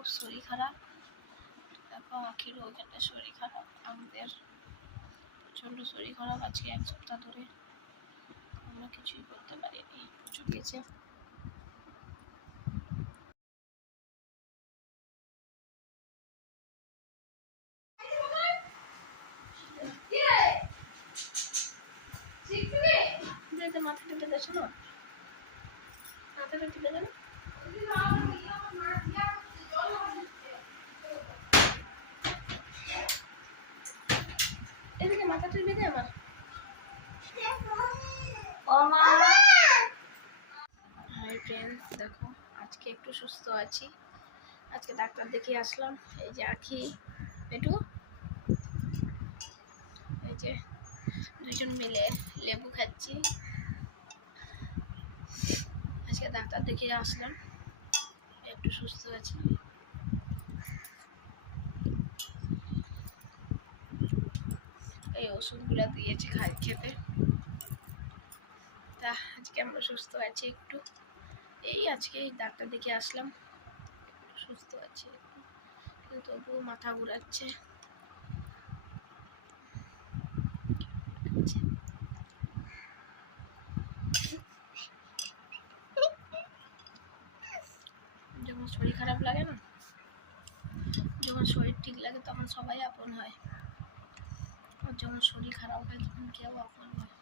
খুব শরীর খারাপ। দেখো আখিরও ওখানে শরীর খারাপ, আমাদের প্রচণ্ড শরীর খারাপ। আজকে 1 সপ্তাহ ধরে আমরা কিছুই করতে পারিনি, প্রচুর গেছে। মাথাটা টিপে দেছো না, মাথাটা টিপে দেবে। এদিকে মাথা টিপে দে আমার। হাই ফ্রেন্ডস, দেখো আজকে একটু সুস্থ আছি। আজকে ডাক্তার দেখিয়ে আসলাম। এই যে আখি, পেটু, এই যে দুজন মিলে লেবু খাচ্ছি। আজকে ডাক্তার দেখিয়ে আসলাম, একটু সুস্থ আছি। এই ওষুধগুলো দিয়েছে খেতে, তা আজকে আমরা সুস্থ আছি একটু। এই আজকে ডাক্তার দেখিয়ে আসলাম, সুস্থ আছি কিন্তু তবুও মাথা ঘুরাচ্ছে। যখন শরীর খারাপ লাগে না, যখন শরীর ঠিক লাগে তখন সবাই আপন হয়, আর যখন শরীর খারাপ হয় তখন কেউ আপন হয়।